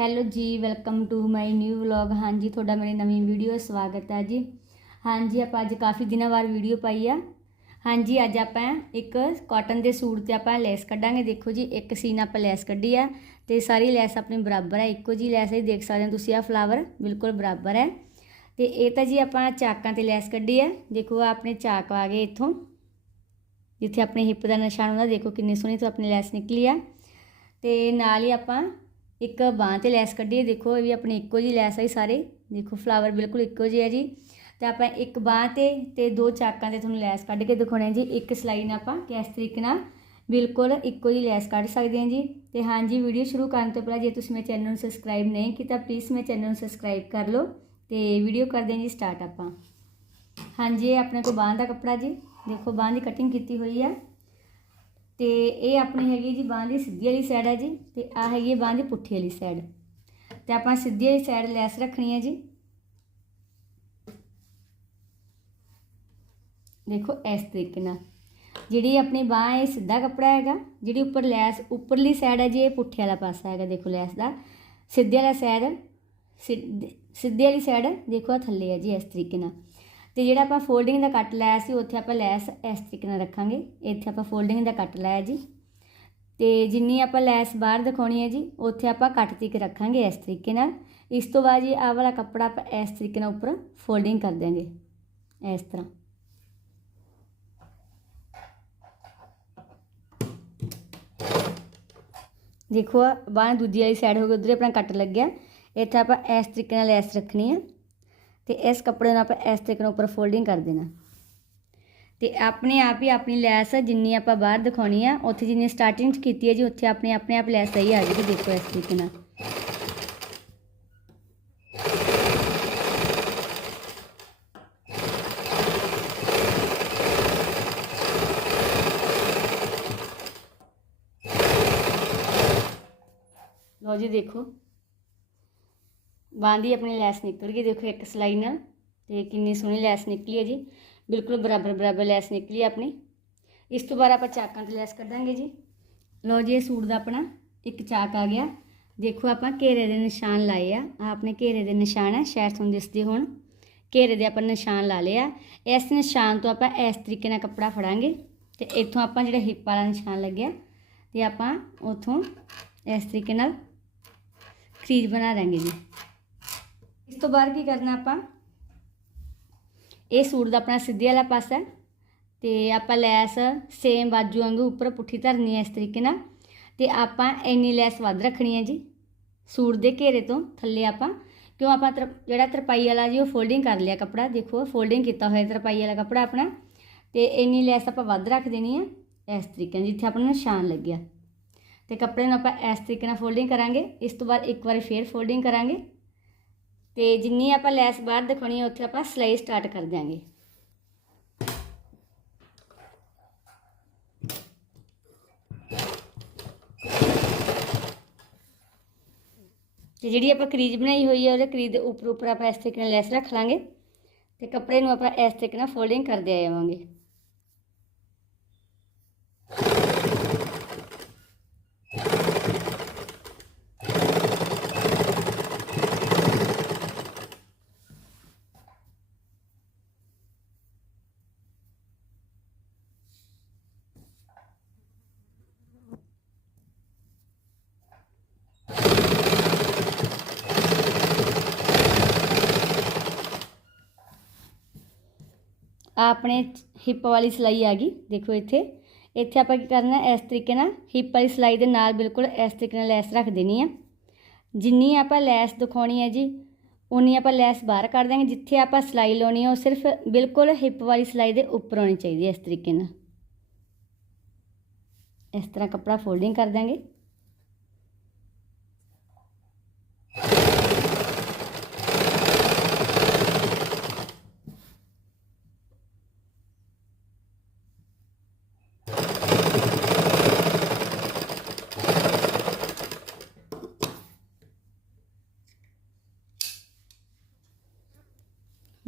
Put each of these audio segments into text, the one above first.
Hello ਜੀ, welcome to my new vlog. ਹਾਂਜੀ, ਤੁਹਾਡਾ ਮੇਰੇ ਨਵੀਂ ਵੀਡੀਓ, ਸਵਾਗਤ ਹੈ ਜੀ। ਹਾਂਜੀ, ਆਪਾਂ ਅੱਜ ਕਾਫੀ ਦਿਨਾਂ ਬਾਅਦ ਵੀਡੀਓ ਪਾਈ ਆ। ਹਾਂਜੀ, ਅੱਜ ਆਪਾਂ ਇੱਕ ਕਾਟਨ ਦੇ ਸੂਟ ਤੇ ਆਪਾਂ ਲੈਸ ਕੱਢਾਂਗੇ। ਦੇਖੋ ਜੀ, ਇੱਕ ਸੀਨ ਆਪਾਂ ਲੈਸ ਕੱਢੀ ਆ ਤੇ ਸਾਰੀ ਲੈਸ ਆਪਣੀ ਬਰਾਬਰ ਹੈ ਇੱਕੋ ਜੀ ਲੈਸ ਹੈ ਦੇਖ ਸਕਦੇ ਹੋ ਤੁਸੀਂ ਆ ਫਲਾਵਰ ਬਿਲਕੁਲ ਬਰਾਬਰ ਹੈ ਤੇ ਇਹ ਤਾਂ ਜੀ ਆਪਾਂ ਚਾਕਾਂ ਤੇ ਲੈਸ ਕੱਢੀ ਆ। ਦੇਖੋ, ਆਹ ਆਪਣੇ ਚਾਕ ਆ ਗਏ ਇੱਥੋਂ। ਜਿੱਥੇ ਆਪਣੇ ਹਿੱਪ ਦਾ ਨਿਸ਼ਾਨ ਹੁੰਦਾ, ਦੇਖੋ ਕਿੰਨੀ ਸੋਹਣੀ ਤੋਂ ਆਪਣੀ ਲੈਸ ਨਿਕਲੀ ਆ। ਤੇ ਨਾਲ ਹੀ ਆਪਾਂ ਇੱਕ ਬਾਂਹ ਤੇ ਲੈਸ ਕੱਢੀ ਹੈ ਦੇਖੋ ਇਹ ਵੀ ਆਪਣੀ ਇੱਕੋ ਜੀ ਲੈਸ ਆਈ ਸਾਰੇ। ਦੇਖੋ ਫਲਾਵਰ ਬਿਲਕੁਲ ਇੱਕੋ ਜਿਹੇ ਹੈ ਜੀ। ਤੇ ਆਪਾਂ ਇੱਕ ਬਾਂਹ ਤੇ ਤੇ ਦੋ ਚਾਕਾਂ ਤੇ ਤੁਹਾਨੂੰ ਲੈਸ ਕੱਢ ਕੇ ਦਿਖਾਉਣੇ ਜੀ। ਇੱਕ ਸਲਾਈ ਨਾਲ ਆਪਾਂ ਕਿਸ ਤਰੀਕੇ ਨਾਲ ਬਿਲਕੁਲ ਇੱਕੋ ਜੀ ਲੈਸ ਕੱਢ ਸਕਦੇ ਹਾਂ ਜੀ। ਤੇ ਹਾਂਜੀ ਵੀਡੀਓ ਸ਼ੁਰੂ ਕਰਨ ਤੋਂ ਪਹਿਲਾਂ ਜੇ ਤੁਸੀਂ ਮੇਰੇ ਚੈਨਲ ਨੂੰ ਸਬਸਕ੍ਰਾਈਬ ਨਹੀਂ ਕੀਤਾ ਪਲੀਜ਼ ਮੇਰੇ ਚੈਨਲ ਨੂੰ ਸਬਸਕ੍ਰਾਈਬ ਕਰ ਲਓ। ਤੇ ਵੀਡੀਓ ਕਰਦੇ ਹਾਂ ਜੀ ਸਟਾਰਟ ਆਪਾਂ। ਹਾਂਜੀ, ਇਹ ਆਪਣੇ ਕੋਲ ਬਾਂਹ ਦਾ ਕੱਪੜਾ ਜੀ। ਦੇਖੋ ਬਾਂਹ ਦੀ ਕਟਿੰਗ ਕੀਤੀ ਹੋਈ ਆ। ਤੇ ਇਹ ਆਪਣੀ ਹੈਗੀ ਜੀ ਬਾਂਹ ਦੀ ਸਿੱਧੀ ਵਾਲੀ ਸਾਈਡ ਹੈ ਜੀ, ਤੇ ਆ ਹੈਗੀ ਹੈ ਬਾਂਹ ਦੀ ਪੁੱਠੀ ਵਾਲੀ ਸਾਈਡ ਤੇ ਆਪਾਂ ਸਿੱਧੀ ਵਾਲੀ ਸਾਈਡ ਲੈਸ ਰੱਖਣੀ ਹੈ ਜੀ। ਦੇਖੋ ਇਸ ਤਰੀਕੇ ਨਾਲ। ਜਿਹੜੀ ਆਪਣੀ ਬਾਂਹ, ਇਹ ਸਿੱਧਾ ਕੱਪੜਾ ਹੈਗਾ, ਜਿਹੜੀ ਉੱਪਰ ਲੈਸ, ਉੱਪਰਲੀ ਸਾਈਡ ਹੈ ਜੀ, ਇਹ ਪੁੱਠੇ ਵਾਲਾ ਪਾਸਾ ਹੈਗਾ, ਦੇਖੋ ਲੈਸ ਦਾ। ਸਿੱਧੇ ਵਾਲਾ ਸਾਈਡ ਸਿੱਧੇ ਵਾਲੀ ਸਾਈਡ ਦੇਖੋ ਆ ਥੱਲੇ ਹੈ ਜੀ, ਇਸ ਤਰੀਕੇ ਨਾਲ। ਤੇ ਜਿਹੜਾ ਆਪਾਂ ਫੋਲਡਿੰਗ ਦਾ ਕੱਟ ਲਾਇਆ ਸੀ, ਉੱਥੇ ਆਪਾਂ ਲੈਸ ਇਸ ਤਰੀਕੇ ਨਾਲ ਰੱਖਾਂਗੇ। ਇੱਥੇ ਆਪਾਂ ਫੋਲਡਿੰਗ ਦਾ ਕੱਟ ਲਾਇਆ ਜੀ। ਤੇ ਜਿੰਨੀ ਆਪਾਂ ਲੈਸ ਬਾਹਰ ਦਿਖਾਉਣੀ ਹੈ ਜੀ, ਉੱਥੇ ਆਪਾਂ ਕੱਟ ਤੀਕ ਰੱਖਾਂਗੇ ਇਸ ਤਰੀਕੇ ਨਾਲ। ਇਸ ਤੋਂ ਬਾਅਦ ਜੀ ਆਹ ਵਾਲਾ ਕੱਪੜਾ ਆਪਾਂ ਇਸ ਤਰੀਕੇ ਨਾਲ ਉੱਪਰ ਫੋਲਡਿੰਗ ਕਰ ਦਿਆਂਗੇ, ਇਸ ਤਰ੍ਹਾਂ। ਦੇਖੋ ਬਾਹ ਦੂਜੀ ਵਾਲੀ ਸਾਈਡ ਹੋ ਗਈ ਉਧਰ ਆਪਣਾ ਕੱਟ ਲੱਗਿਆ। ਇੱਥੇ ਆਪਾਂ ਇਸ ਤਰੀਕੇ ਨਾਲ ਲੈਸ ਰੱਖਣੀ ਹੈ ਤੇ ਇਸ ਕੱਪੜੇ ਨੂੰ ਆਪਾਂ ਇਸ ਤਰੀਕੇ ਨਾਲ ਉੱਪਰ ਫੋਲਡਿੰਗ ਕਰ ਦੇਣਾ ਤੇ ਆਪਣੇ ਆਪ ਹੀ ਆਪਣੀ ਲੈਸ ਜਿੰਨੀ ਆਪਾਂ ਬਾਹਰ ਦਿਖਾਉਣੀ ਆ ਉੱਥੇ ਜਿੰਨੀ ਸਟਾਰਟਿੰਗ 'ਚ ਕੀਤੀ ਹੈ ਜੀ ਉੱਥੇ ਆਪਣੇ ਆਪਣੇ ਆਪ ਲੈਸ ਸਹੀ ਆ ਜਾਏਗੀ ਦੇਖੋ ਇਸ ਤਰੀਕੇ ਨਾਲ ਲਓ ਜੀ ਦੇਖੋ ਬਾਂਦੀ ਆਪਣੀ ਲੈਸ ਨਿਕਲ ਗਈ, ਦੇਖੋ ਇੱਕ ਸਲਾਈ ਨਾਲ, ਤੇ ਕਿੰਨੀ ਸੋਹਣੀ ਲੈਸ ਨਿਕਲੀ ਹੈ ਜੀ। ਬਿਲਕੁਲ ਬਰਾਬਰ ਬਰਾਬਰ ਲੈਸ ਨਿਕਲੀ ਆਪਣੀ। ਇਸ ਤੋਂ ਬਾਅਦ ਆਪਾਂ ਚਾਕਾਂ ਤੇ ਲੈਸ ਕੱਢਾਂਗੇ ਜੀ। ਲਓ ਜੀ, ਇਹ ਸੂਟ ਦਾ ਆਪਣਾ ਇੱਕ ਚਾਕ ਆ ਗਿਆ। ਦੇਖੋ ਆਪਾਂ ਘੇਰੇ ਦੇ ਨਿਸ਼ਾਨ ਲਾਏ ਆ। ਆ ਆਪਣੇ ਘੇਰੇ ਦੇ ਨਿਸ਼ਾਨ ਆ, ਸ਼ਾਇਦ ਤੁਹਾਨੂੰ ਦਿਸਦੇ ਹੋਣ। ਘੇਰੇ ਦੇ ਆਪਾਂ ਨਿਸ਼ਾਨ ਲਾ ਲਿਆ ਇਸ ਨਿਸ਼ਾਨ ਤੋਂ ਆਪਾਂ ਇਸ ਤਰੀਕੇ ਨਾਲ ਕੱਪੜਾ ਫੜਾਂਗੇ। ਤੇ ਇੱਥੋਂ ਆਪਾਂ ਜਿਹੜਾ ਹਿੱਪ ਵਾਲਾ ਨਿਸ਼ਾਨ ਲੱਗਿਆ, ਤੇ ਆਪਾਂ ਉਥੋਂ ਇਸ ਤਰੀਕੇ ਨਾਲ ਖਰੀਦ ਬਣਾ ਦਾਂਗੇ ਜੀ। ਇਸ ਤੋਂ ਬਾਅਦ ਕੀ ਕਰਨਾ ਆਪਾਂ ਇਹ ਸੂਟ ਦਾ ਆਪਣਾ ਸਿੱਧੇ ਵਾਲਾ ਪਾਸਾ ਹੈ ਤੇ ਆਪਾਂ ਲੈਸ ਸੇਮ ਬਾਜੂ ਵਾਂਗੂ ਉੱਪਰ ਪੁੱਠੀ ਧਰਨੀ ਹੈ ਇਸ ਤਰੀਕੇ ਨਾਲ ਤੇ ਆਪਾਂ ਇੰਨੀ ਲੈਸ ਵੱਧ ਰੱਖਣੀ ਹੈ ਜੀ ਸੂਟ ਦੇ ਘੇਰੇ ਤੋਂ ਥੱਲੇ ਆਪਾਂ ਕਿਉਂ ਆਪਾਂ ਜਿਹੜਾ ਤਰਪਾਈ ਵਾਲਾ ਜੀ ਉਹ ਫੋਲਡਿੰਗ ਕਰ ਲਿਆ ਕੱਪੜਾ ਦੇਖੋ ਫੋਲਡਿੰਗ ਕੀਤਾ ਹੋਇਆ ਤਰਪਾਈ ਵਾਲਾ ਕੱਪੜਾ ਆਪਣਾ ਤੇ ਇੰਨੀ ਲੈਸ ਆਪਾਂ ਵੱਧ ਰੱਖ ਦੇਣੀ ਹੈ ਇਸ ਤਰੀਕੇ ਨਾਲ ਜਿੱਥੇ ਆਪਣਾ ਨਿਸ਼ਾਨ ਲੱਗਿਆ ਤੇ ਕੱਪੜੇ ਨੂੰ ਆਪਾਂ ਇਸ ਤਰੀਕੇ ਨਾਲ ਫੋਲਡਿੰਗ ਕਰਾਂਗੇ ਇਸ ਤੋਂ ਬਾਅਦ ਇੱਕ ਵਾਰੀ ਫੇਰ ਫੋਲਡਿੰਗ ਕਰਾਂਗੇ ਤੇ ਜਿੰਨੀ ਆਪਾਂ ਲੈਸ ਬਾਹਰ ਦਿਖਾਉਣੀ ਹੈ ਉੱਥੇ ਆਪਾਂ ਸਿਲਾਈ ਸਟਾਰਟ ਕਰ ਦਿਆਂਗੇ। ਤੇ ਜਿਹੜੀ ਆਪਾਂ ਕਰੀਜ਼ ਬਣਾਈ ਹੋਈ ਹੈ ਉਹਦੇ ਕਰੀਜ਼ ਦੇ ਉੱਪਰ ਉੱਪਰ ਆਪਾਂ ਇਸ ਤਰੀਕੇ ਨਾਲ ਲੈਸ ਰੱਖ ਲਾਂਗੇ ਤੇ ਕੱਪੜੇ ਨੂੰ ਆਪਾਂ ਇਸ ਤਰੀਕੇ ਨਾਲ ਫੋਲਡਿੰਗ ਕਰਦੇ ਆਵਾਂਗੇ। ਆਪਣੇ ਹਿੱਪ ਵਾਲੀ ਸਲਾਈ ਆ ਗਈ, ਦੇਖੋ ਇੱਥੇ। ਇੱਥੇ ਆਪਾਂ ਕੀ ਕਰਨਾ, ਇਸ ਤਰੀਕੇ ਨਾਲ ਹਿੱਪ ਵਾਲੀ ਸਲਾਈ ਦੇ ਨਾਲ ਬਿਲਕੁਲ ਇਸ ਤਰੀਕੇ ਨਾਲ ਲੈਸ ਰੱਖ ਦੇਣੀ ਆ। ਜਿੰਨੀ ਆਪਾਂ ਲੈਸ ਦਿਖਾਉਣੀ ਹੈ ਜੀ ਉਨੀ ਆਪਾਂ ਲੈਸ ਬਾਹਰ ਕੱਢ ਦਾਂਗੇ ਜਿੱਥੇ ਆਪਾਂ ਸਲਾਈ ਲਾਉਣੀ ਹੈ ਉਹ ਸਿਰਫ ਬਿਲਕੁਲ ਹਿੱਪ ਵਾਲੀ ਸਲਾਈ ਦੇ ਉੱਪਰ ਹੋਣੀ ਚਾਹੀਦੀ ਹੈ ਇਸ ਤਰੀਕੇ ਨਾਲ। ਇਸ ਤਰ੍ਹਾਂ ਕੱਪੜਾ ਫੋਲਡਿੰਗ ਕਰ ਦਾਂਗੇ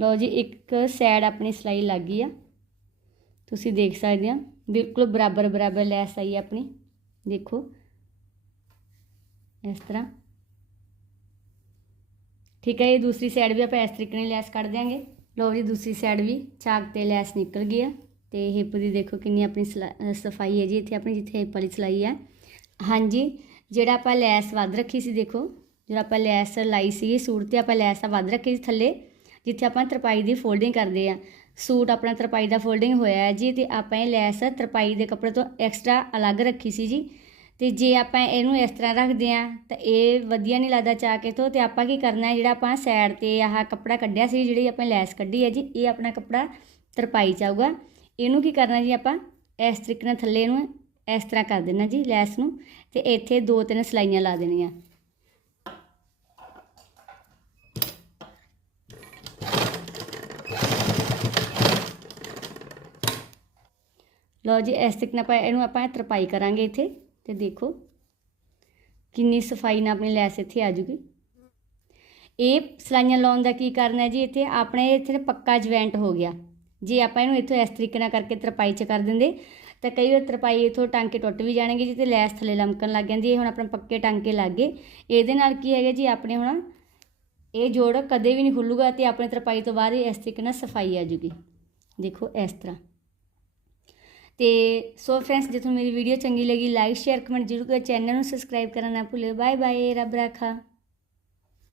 ਲਓ ਜੀ, ਇੱਕ ਸਾਈਡ ਆਪਣੀ ਸਲਾਈ ਲੱਗ ਗਈ ਆ। ਤੁਸੀਂ ਦੇਖ ਸਕਦੇ ਹੋ ਬਿਲਕੁਲ ਬਰਾਬਰ ਬਰਾਬਰ ਲੈਸ ਆਈ ਆਪਣੀ। ਦੇਖੋ, ਇਸ ਤਰ੍ਹਾਂ। ਠੀਕ ਹੈ ਇਹ ਦੂਸਰੀ ਸਾਈਡ ਵੀ ਆਪਾਂ ਇਸ ਤਰੀਕੇ ਨਾਲ ਲੈਸ ਕੱਢ ਦਿਆਂਗੇ। ਲਓ ਜੀ, ਦੂਸਰੀ ਸਾਈਡ ਵੀ ਚਾਕ ਤੇ ਲੈਸ ਨਿਕਲ ਗਈ ਆ। ਤੇ ਹਿੱਪ ਦੀ ਦੇਖੋ ਕਿੰਨੀ ਆਪਣੀ ਸਲਾ- ਸਫ਼ਾਈ ਹੈ ਜੀ, ਇੱਥੇ ਆਪਣੀ ਜਿੱਥੇ ਹਿੱਪ ਵਾਲੀ ਸਲਾਈ ਆ। ਹਾਂਜੀ, ਜਿਹੜਾ ਆਪਾਂ ਲੈਸ ਵੱਧ ਰੱਖੀ ਸੀ, ਦੇਖੋ, ਜਿਹੜਾ ਆਪਾਂ ਲੈਸ ਲਾਈ ਸੀ, ਸੂਟ ਤੇ ਆਪਾਂ ਲੈਸ ਵੱਧ ਰੱਖੀ ਸੀ ਥੱਲੇ। ਜਿੱਥੇ ਆਪਾਂ ਤਰਪਾਈ ਦੀ ਫੋਲਡਿੰਗ ਕਰਦੇ ਆ ਸੂਟ ਆਪਣਾ ਤਰਪਾਈ ਦਾ ਫੋਲਡਿੰਗ ਹੋਇਆ ਹੈ ਜੀ ਤੇ ਆਪਾਂ ਇਹ ਲੈਸ ਤਰਪਾਈ ਦੇ ਕੱਪੜੇ ਤੋਂ ਐਕਸਟਰਾ ਅਲੱਗ ਰੱਖੀ ਸੀ ਜੀ। ਤੇ ਜੇ ਆਪਾਂ ਇਹਨੂੰ ਇਸ ਤਰ੍ਹਾਂ ਰੱਖਦੇ ਆ ਤਾਂ ਇਹ ਵਧੀਆ ਨਹੀਂ ਲੱਗਦਾ ਚਾ ਕੇ ਤੋਂ ਤੇ ਆਪਾਂ ਕੀ ਕਰਨਾ ਹੈ, ਜਿਹੜਾ ਆਪਾਂ ਸਾਈਡ ਤੇ ਆਹ ਕੱਪੜਾ ਕੱਢਿਆ ਸੀ ਜਿਹੜੀ ਆਪਾਂ ਲੈਸ ਕੱਢੀ ਹੈ ਜੀ, ਇਹ ਆਪਣਾ ਕੱਪੜਾ ਤਰਪਾਈ ਚ ਆਊਗਾ। ਇਹਨੂੰ ਕੀ ਕਰਨਾ ਜੀ ਆਪਾਂ, ਇਸ ਤਰੀਕੇ ਨਾਲ ਥੱਲੇ ਨੂੰ ਇਸ ਤਰ੍ਹਾਂ ਕਰ ਦੇਣਾ ਜੀ ਲੈਸ ਨੂੰ ਤੇ ਇੱਥੇ ਦੋ ਤਿੰਨ ਸਲਾਈਆਂ ਲਾ ਦੇਣੀਆਂ। ਲਓ ਜੀ, ਇਸ ਤਰੀਕੇ ਨਾਲ ਆਪਾਂ ਇਹਨੂੰ ਆਪਾਂ ਤਰਪਾਈ ਕਰਾਂਗੇ ਇੱਥੇ, ਤੇ ਦੇਖੋ ਕਿੰਨੀ ਸਫ਼ਾਈ ਨਾਲ ਆਪਣੀ ਲੈਸ ਇੱਥੇ ਆ ਜੂਗੀ। ਇਹ ਸਲਾਈਆਂ ਲਾਉਣ ਦਾ ਕੀ ਕਰਨਾ ਹੈ ਜੀ, ਇੱਥੇ ਆਪਣੇ ਇੱਥੇ ਪੱਕਾ ਜੁਆਇੰਟ ਹੋ ਗਿਆ। ਜੇ ਆਪਾਂ ਇਹਨੂੰ ਇੱਥੋਂ ਇਸ ਤਰੀਕੇ ਨਾਲ ਕਰਕੇ ਤਰਪਾਈ ਚ ਕਰ ਦਿੰਦੇ, ਤਾਂ ਕਈ ਵਾਰ ਤਰਪਾਈ ਇੱਥੋਂ ਟਾਂਕੇ ਟੁੱਟ ਵੀ ਜਾਣਗੇ ਜੀ ਤੇ ਲੈਸ ਥੱਲੇ ਲਮਕਣ ਲੱਗ ਜਾਂਦੀ ਹੈ, ਹੁਣ ਆਪਣੇ ਪੱਕੇ ਟਾਂਕੇ ਲੱਗ ਗਏ। ਇਹਦੇ ਨਾਲ ਕੀ ਹੈਗਾ ਜੀ, ਆਪਣੇ ਹੁਣ ਇਹ ਜੋੜ ਕਦੇ ਵੀ ਨਹੀਂ ਖੁੱਲੂਗਾ ਤੇ ਆਪਣੇ ਤਰਪਾਈ ਤੋਂ ਬਾਅਦ ਇਸ ਤਰੀਕੇ ਨਾਲ ਸਫ਼ਾਈ ਆ ਜੂਗੀ। ਦੇਖੋ ਇਸ ਤਰ੍ਹਾਂ। ਤੇ ਸੋ ਫਰੈਂਡਸ ਜੇ ਤੁਹਾਨੂੰ ਮੇਰੀ ਵੀਡੀਓ ਚੰਗੀ ਲੱਗੀ ਲਾਈਕ ਸ਼ੇਅਰ ਕਮੈਂਟ ਜ਼ਰੂਰ ਕਰੋ ਚੈਨਲ ਨੂੰ ਸਬਸਕ੍ਰਾਈਬ ਕਰਨਾ ਨਾ ਭੁੱਲਿਓ। ਬਾਏ ਬਾਏ ਰੱਬ ਰਾਖਾ।